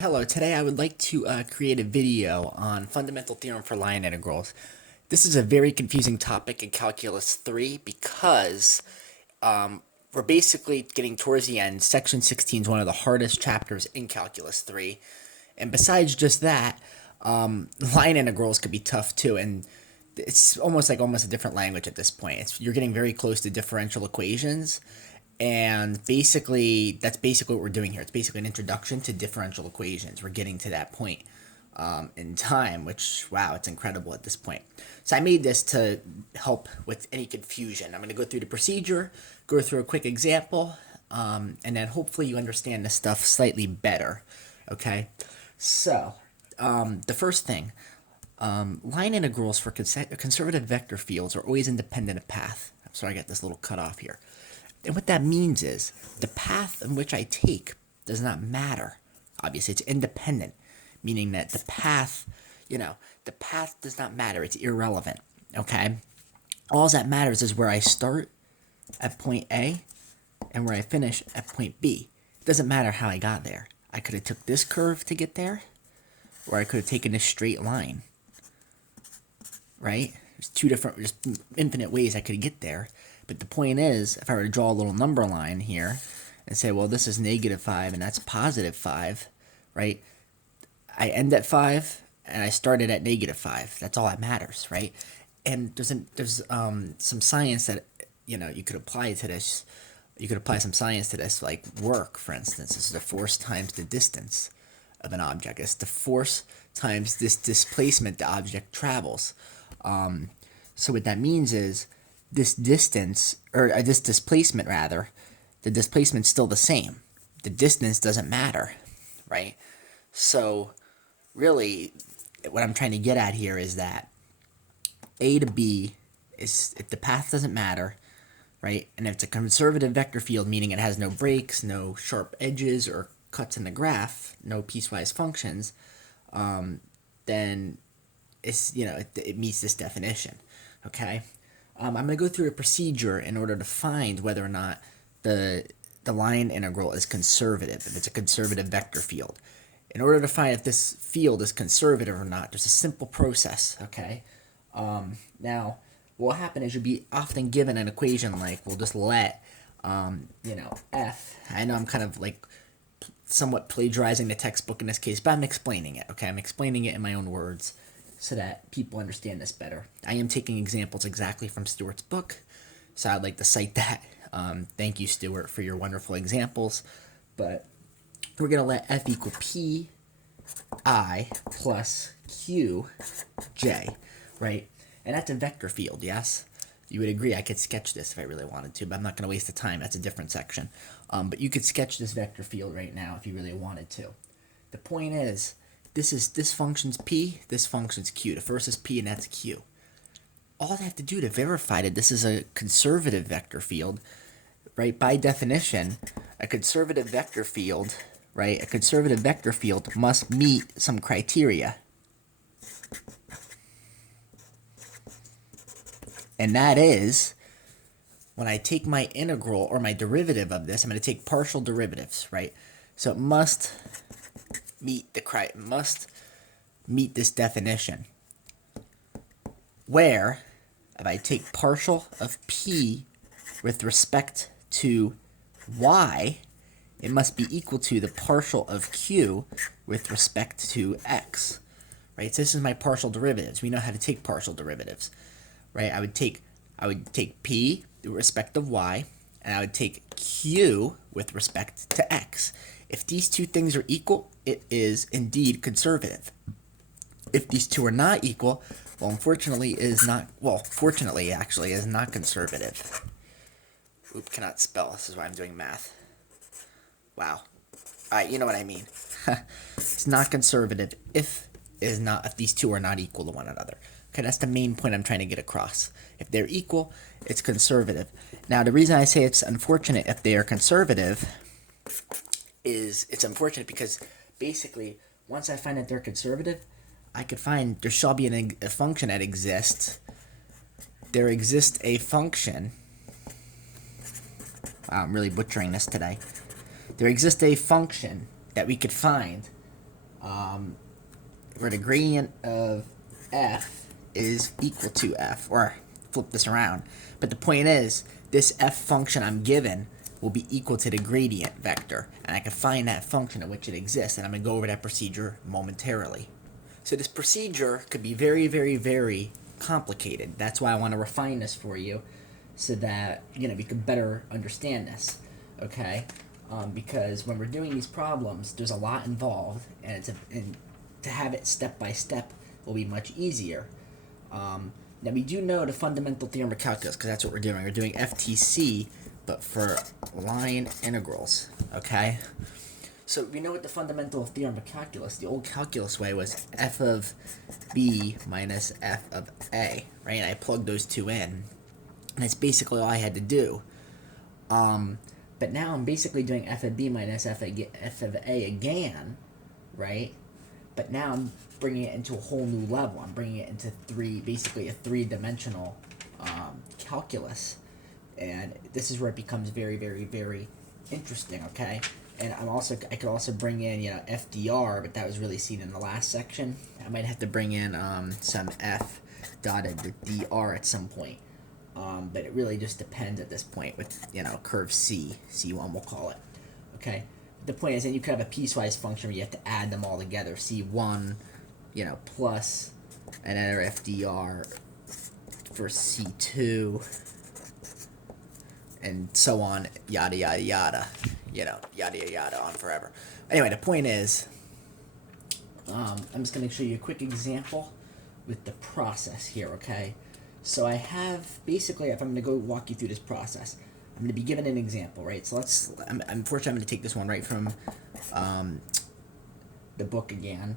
Hello, today I would like to create a video on fundamental theorem for line integrals. This is a very confusing topic in Calculus 3 because we're basically getting towards the end. Section 16 is one of the hardest chapters in Calculus 3. And besides just that, line integrals could be tough too. And it's almost a different language at this point. You're getting very close to differential equations. And basically, that's basically what we're doing here. It's basically an introduction to differential equations. We're getting to that point in time, which, wow, it's incredible at this point. So I made this to help with any confusion. I'm going to go through the procedure, go through a quick example, and then hopefully you understand this stuff slightly better. Okay? So, the first thing, line integrals for conservative vector fields are always independent of path. I'm sorry I got this little cut off here. And what that means is the path in which I take does not matter. Obviously, it's independent, meaning that the path does not matter. It's irrelevant, okay? All that matters is where I start at point A and where I finish at point B. It doesn't matter how I got there. I could have took this curve to get there, or I could have taken this straight line, right? There's infinite ways I could get there. But the point is, if I were to draw a little number line here and say, well, this is -5 and that's +5, right? I end at 5 and I started at -5. That's all that matters, right? And there's some science that, you could apply to this. You could apply some science to this, like work, for instance. This is the force times the distance of an object. It's the force times this displacement the object travels. So what that means is, this distance, or this displacement rather, the displacement's still the same. The distance doesn't matter, right? So really, what I'm trying to get at here is that A to B is, if the path doesn't matter, right? And if it's a conservative vector field, meaning it has no breaks, no sharp edges or cuts in the graph, no piecewise functions, then it's, it meets this definition, okay? I'm going to go through a procedure in order to find whether or not the line integral is conservative, if it's a conservative vector field. In order to find if this field is conservative or not, there's a simple process, okay? Now, what will happen is you'll be often given an equation like, we'll just let, f, I know I'm kind of like somewhat plagiarizing the textbook in this case, but I'm explaining it, okay? I'm explaining it in my own words, so that people understand this better. I am taking examples exactly from Stuart's book, so I'd like to cite that. Thank you, Stuart, for your wonderful examples. But we're going to let f equal p I plus q j, right? And that's a vector field, yes? You would agree I could sketch this if I really wanted to, but I'm not going to waste the time. That's a different section. But you could sketch this vector field right now if you really wanted to. The point is, this function's p, this function's q. The first is p and that's q. All I have to do to verify that this is a conservative vector field, right? By definition, a conservative vector field, right? A conservative vector field must meet some criteria. And that is, when I take my integral or my derivative of this, I'm going to take partial derivatives, right? So it must meet this definition, where if I take partial of p with respect to y, it must be equal to the partial of q with respect to x, right? So this is my partial derivatives. We know how to take partial derivatives, right? I would take p with respect of y, and I would take q with respect to x. If these two things are equal, it is indeed conservative. If these two are not equal, well, fortunately, actually, is not conservative. Oop, cannot spell. This is why I'm doing math. Wow. Alright, you know what I mean. It's not conservative if these two are not equal to one another. Okay, that's the main point I'm trying to get across. If they're equal, it's conservative. Now, the reason I say it's unfortunate if they are conservative is it's unfortunate because basically, once I find that they're conservative, I could find there shall be a function that exists. There exists a function. Wow, I'm really butchering this today. There exists a function that we could find where the gradient of f is equal to f, or flip this around. But the point is, this f function I'm given will be equal to the gradient vector, and I can find that function at which it exists, and I'm going to go over that procedure momentarily. So this procedure could be very, very, very complicated. That's why I want to refine this for you, so that we can better understand this. Okay, because when we're doing these problems, there's a lot involved, and to have it step by step will be much easier. Now we do know the fundamental theorem of calculus, because that's what we're doing. We're doing FTC, but for line integrals. Okay. So we know what the fundamental theorem of calculus, the old calculus way, was f of b minus f of a, right? And I plugged those two in, and that's basically all I had to do. But now I'm basically doing f of b minus f of a again, right? But now I'm bringing it into a whole new level. I'm bringing it into basically a three-dimensional calculus. And this is where it becomes very, very, very interesting, okay? And I could also bring in, FDR, but that was really seen in the last section. I might have to bring in some F dotted to DR at some point. But it really just depends at this point with, curve C1 we'll call it, okay? The point is, then you could have a piecewise function where you have to add them all together. C1, plus another FDR for C2, and so on, yada, yada, yada, yada, yada, yada, on forever. Anyway, the point is, I'm just going to show you a quick example with the process here, okay? So I have, basically, if I'm going to go walk you through this process, I'm going to be given an example, right? So unfortunately, I'm going to take this one right from the book again,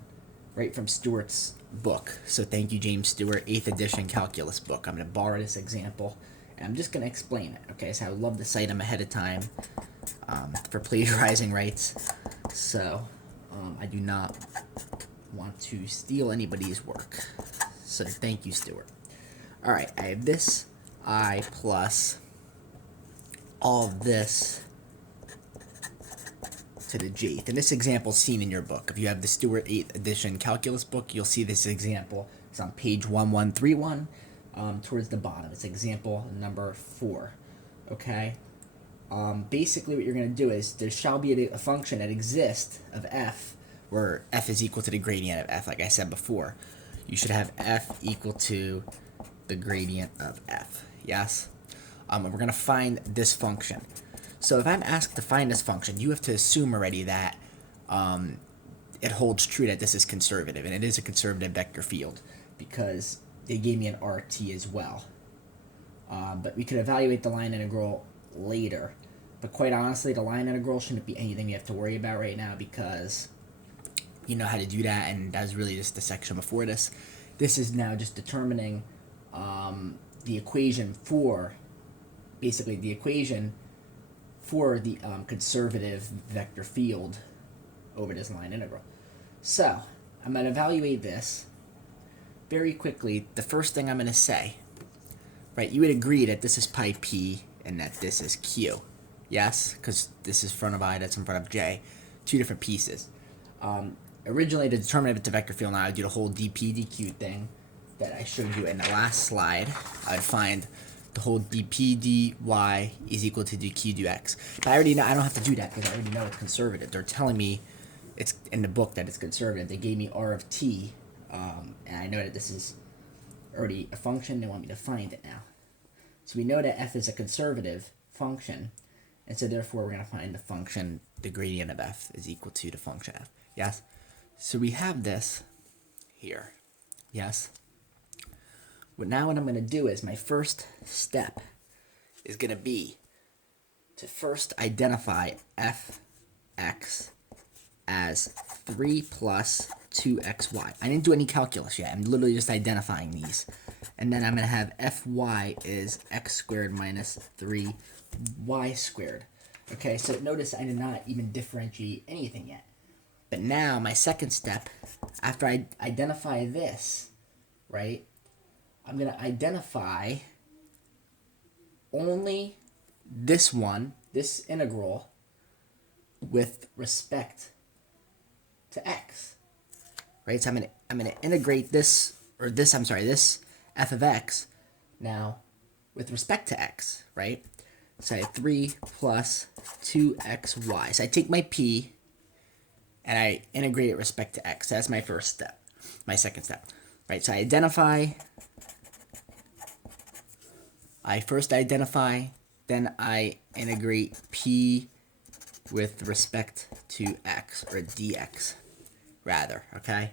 right from Stewart's book. So thank you, James Stewart, 8th edition calculus book. I'm going to borrow this example, and I'm just going to explain it, okay? So I would love to cite them ahead of time for plagiarizing rights. So I do not want to steal anybody's work. So thank you, Stewart. All right, I have this I plus all of this to the jth. And this example is seen in your book. If you have the Stewart 8th edition calculus book, you'll see this example. It's on page 1131 towards the bottom. It's example number 4. Okay? Basically what you're going to do is there shall be a function that exists of f, where f is equal to the gradient of f, like I said before. You should have f equal to the gradient of f. Yes? And we're going to find this function. So if I'm asked to find this function, you have to assume already that it holds true that this is conservative, and it is a conservative vector field because they gave me an RT as well. But we could evaluate the line integral later. But quite honestly, the line integral shouldn't be anything you have to worry about right now because you know how to do that, and that was really just the section before this. This is now just determining the equation for, basically the equation for the conservative vector field over this line integral. So I'm going to evaluate this very quickly. The first thing I'm going to say, right, you would agree that this is pi p and that this is q. Yes? Because this is front of I, that's in front of j. Two different pieces. Originally, to determine if it's a vector field, now I would do the whole dp dq thing that I showed you in the last slide. I would find the whole dp dy is equal to dq dx. But I already know I don't have to do that because I already know it's conservative. They're telling me it's in the book that it's conservative. They gave me r of t, and I know that this is already a function. They want me to find it now. So we know that f is a conservative function, and so therefore we're going to find the function, the gradient of f is equal to the function f. Yes? So we have this here. Yes? But now what I'm going to do is my first step is going to be to first identify fx as 3 plus 2xy. I didn't do any calculus yet. I'm literally just identifying these. And then I'm going to have fy is x squared minus 3y squared. Okay, so notice I did not even differentiate anything yet. But now my second step, after I identify this, right, I'm going to identify only this one, this integral, with respect to x. right? So I'm gonna integrate this, or this, I'm sorry, this f of x now with respect to x, right? So I have 3 plus 2xy. So I take my p and I integrate it with respect to x. So that's my first step, my second step, right? So I first identify, then I integrate p with respect to x, or dx, rather, okay?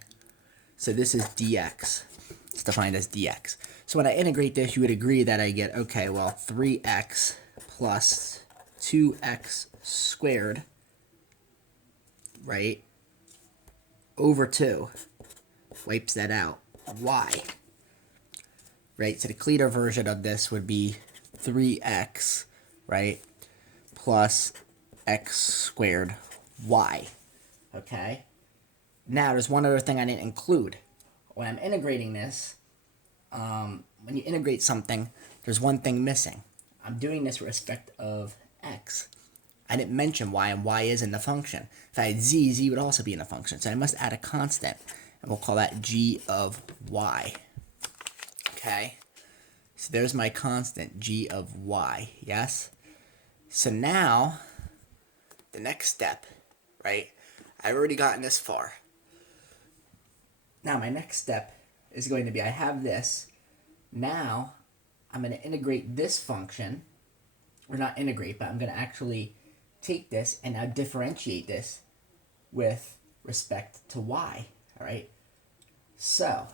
So this is dx. It's defined as dx. So when I integrate this, you would agree that I get, okay, well, 3x plus 2x squared, right, over 2, wipes that out, y, right? So the cleaner version of this would be 3x, right, plus x squared y, okay? Now, there's one other thing I didn't include. When I'm integrating this, when you integrate something, there's one thing missing. I'm doing this with respect of x. I didn't mention y, and y is in the function. If I had z, z would also be in the function. So I must add a constant, and we'll call that g of y. Okay? So there's my constant, g of y, yes? So now, the next step, right? I've already gotten this far. Now my next step is going to be, I have this. Now, I'm going to integrate this function, or not integrate, but I'm going to actually take this and now differentiate this with respect to y, all right? So,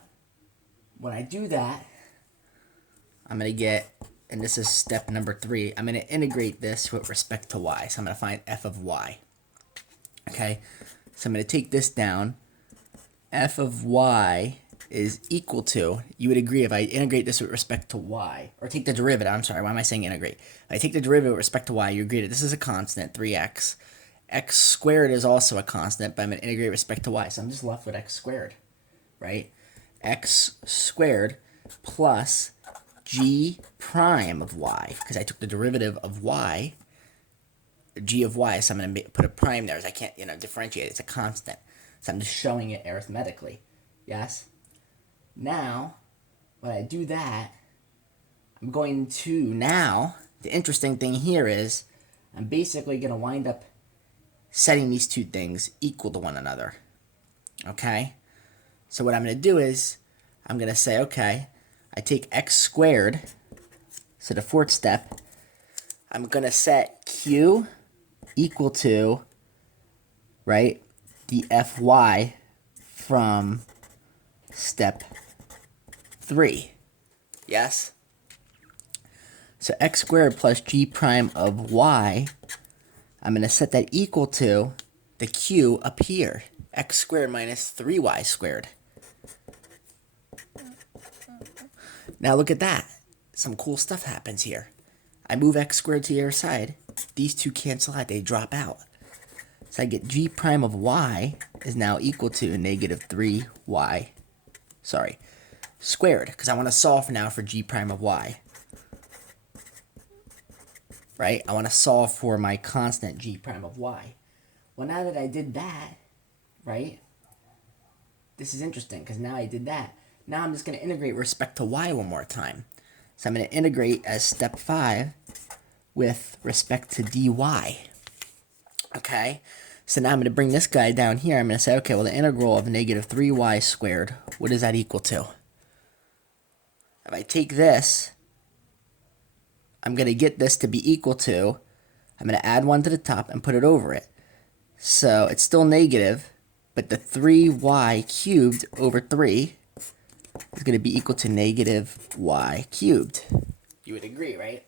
when I do that, I'm going to get, and this is step number 3, I'm going to integrate this with respect to y. So I'm going to find f of y, okay? So I'm going to take this down. F of y is equal to, you would agree if I integrate this with respect to y, or take the derivative, I'm sorry, why am I saying integrate? If I take the derivative with respect to y, you agree that this is a constant, 3x. X squared is also a constant, but I'm going to integrate with respect to y, so I'm just left with x squared, right? X squared plus g prime of y, because I took the derivative of y, g of y, so I'm going to put a prime there, as I can't, differentiate, it's a constant. So I'm just showing it arithmetically, yes? Now, when I do that, I'm going to now, the interesting thing here is, I'm basically going to wind up setting these two things equal to one another, okay? So what I'm going to do is, I'm going to say, okay, I take x squared, so the fourth step, I'm going to set q equal to, right, the fy from step 3. Yes? So x squared plus g prime of y, I'm going to set that equal to the q up here. X squared minus 3y squared. Now look at that. Some cool stuff happens here. I move x squared to the other side. These two cancel out. They drop out. So I get g prime of y is now equal to negative 3y, squared, because I want to solve now for g prime of y. Right? I want to solve for my constant g prime of y. Well, now that I did that, right, this is interesting, because now I did that. Now I'm just going to integrate with respect to y one more time. So I'm going to integrate as step 5 with respect to dy. Okay? So now I'm going to bring this guy down here. I'm going to say, okay, well, the integral of negative 3y squared, what is that equal to? If I take this, I'm going to get this to be equal to, I'm going to add 1 to the top and put it over it. So it's still negative, but the 3y cubed over 3 is going to be equal to negative y cubed. You would agree, right?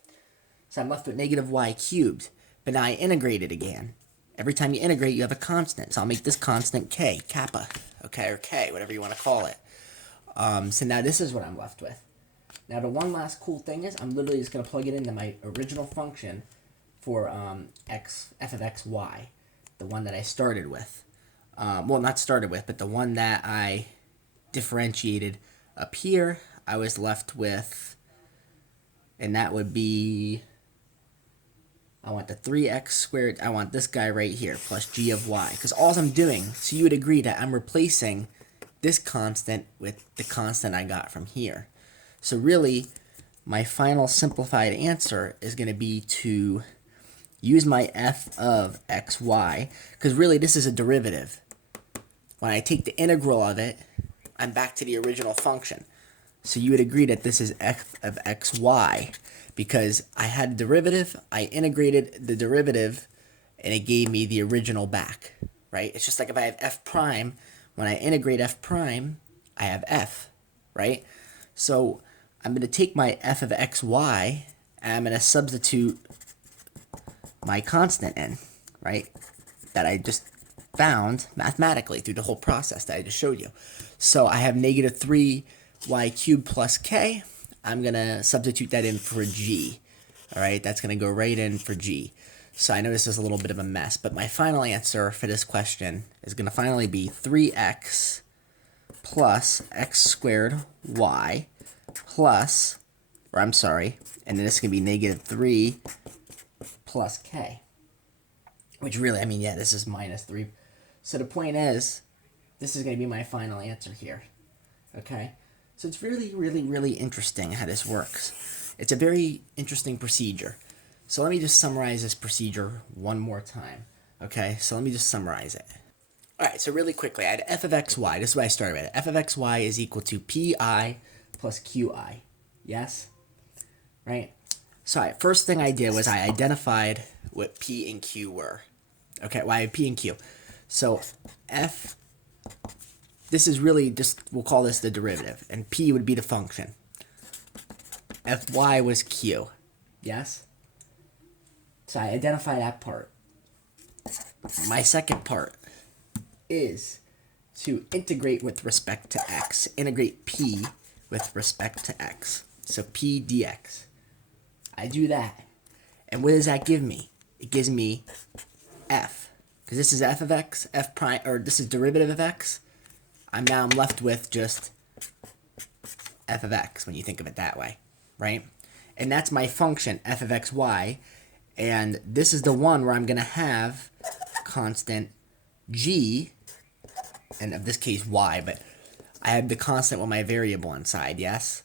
So I'm left with negative y cubed, but now I integrate it again. Every time you integrate, you have a constant. So I'll make this constant k, kappa, okay, or k, whatever you want to call it. So now this is what I'm left with. Now the one last cool thing is, I'm literally just going to plug it into my original function for f of x, y, the one that I started with. Well, not started with, but the one that I differentiated up here, I was left with, and that would be, I want the 3x squared, I want this guy right here, plus g of y. Because all I'm doing, so you would agree that I'm replacing this constant with the constant I got from here. So really, my final simplified answer is going to be to use my f of xy, because really this is a derivative. When I take the integral of it, I'm back to the original function. So you would agree that this is f of xy, because I had a derivative, I integrated the derivative, and it gave me the original back, right? It's just like if I have f prime, when I integrate f prime, I have f, right? So I'm going to take my f of xy, and I'm going to substitute my constant in, right? That I just found mathematically through the whole process that I just showed you. So I have negative 3y cubed plus k. I'm going to substitute that in for g. All right, that's going to go right in for g. So I know this is a little bit of a mess, but my final answer for this question is going to finally be 3x plus x squared y plus, or I'm sorry, and then this is going to be negative 3 plus k. Which really, I mean, yeah, this is minus 3. So the point is, this is going to be my final answer here. Okay? So it's really, really, really interesting how this works. It's a very interesting procedure. So let me just summarize this procedure one more time. Okay? So let me just summarize it. Alright, so really quickly, I had f of xy. This is what I started with. F of xy is equal to pi plus qi. Yes? Right? So first thing I did was I identified what p and q were. Okay, well, I have p and q. So f, this is really just, we'll call this the derivative, and p would be the function. Fy was q. Yes? So I identify that part. My second part is to integrate with respect to x. Integrate p with respect to x. So p dx. I do that. And what does that give me? It gives me f. Because this is f of x, f prime, or this is derivative of x. I'm left with just f of x when you think of it that way, right? And that's my function, f of xy. And this is the one where I'm going to have constant g, and in this case y, but I have the constant with my variable inside, yes?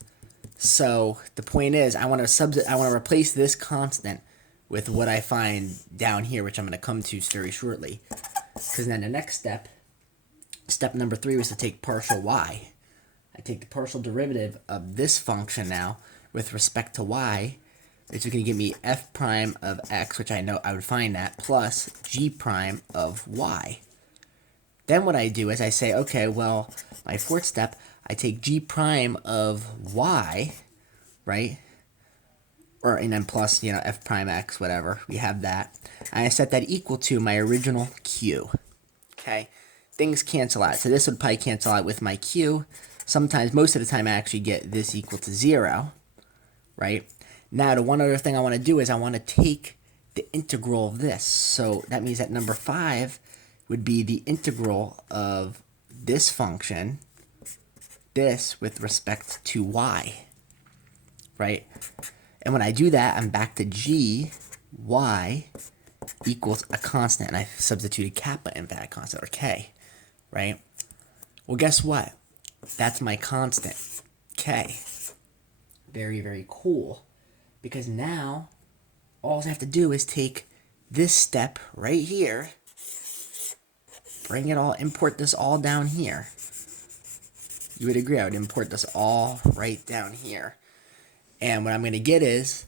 So the point is, I want to replace this constant with what I find down here, which I'm going to come to very shortly. Because then the next step, step number 3, was to take partial y. I take the partial derivative of this function now with respect to y, which is going to give me f prime of x, which I know I would find that, plus g prime of y. Then what I do is I say, okay, well, my fourth step, I take g prime of y, right? Or, and then plus, f prime x, whatever. We have that. And I set that equal to my original q. Okay? Things cancel out. So this would probably cancel out with my q. Sometimes, most of the time, I actually get this equal to 0, right? Now, the one other thing I want to do is I want to take the integral of this. So that means that number 5 would be the integral of this function, this with respect to y, right? And when I do that, I'm back to g, y equals a constant. And I substituted kappa in that constant, or k, right? Well, guess what? That's my constant, k. Very, very cool. Because now, all I have to do is take this step right here, bring it all, import this all down here. You would agree I would import this all right down here. And what I'm going to get is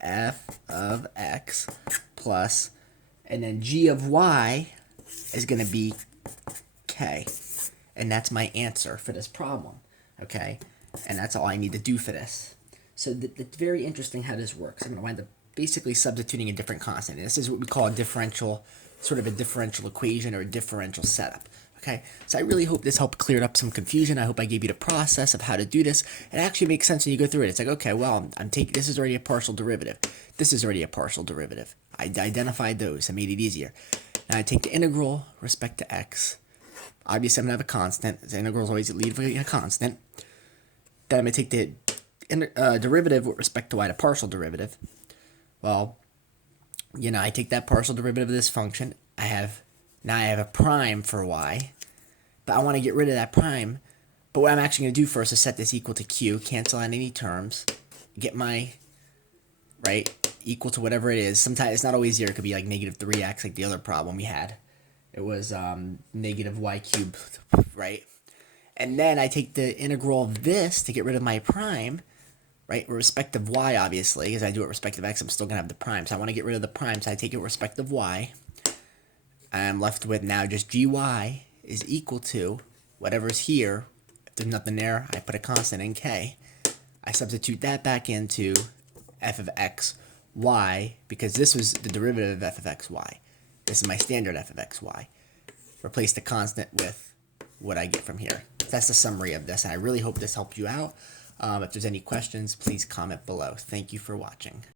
f of x plus, and then g of y is going to be k. And that's my answer for this problem, okay? And that's all I need to do for this. So it's very interesting how this works. I'm going to wind up basically substituting a different constant. And this is what we call a differential, sort of a differential equation or a differential setup. Okay, so I really hope this helped clear up some confusion. I hope I gave you the process of how to do this. It actually makes sense when you go through it. It's like, okay, well, I'm taking, this is already a partial derivative. This is already a partial derivative. I identified those. I made it easier. Now I take the integral respect to x. Obviously, I'm going to have a constant. The integral is always lead with a constant. Then I'm going to take the derivative with respect to y, the partial derivative. Well, I take that partial derivative of this function. Now I have a prime for y, but I want to get rid of that prime. But what I'm actually going to do first is set this equal to q, cancel out any terms, get my, right, equal to whatever it is. Sometimes it's not always 0. It could be like negative 3x, like the other problem we had. It was negative y cubed, right? And then I take the integral of this to get rid of my prime, right? With respect of y, obviously, because I do it with respect of x, I'm still going to have the prime. So I want to get rid of the prime, so I take it with respect of y. I'm left with now just gy is equal to whatever's here. If there's nothing there, I put a constant in k. I substitute that back into f of x y, because this was the derivative of f of x y. This is my standard f of x y. Replace the constant with what I get from here. That's the summary of this, and I really hope this helped you out. If there's any questions, please comment below. Thank you for watching.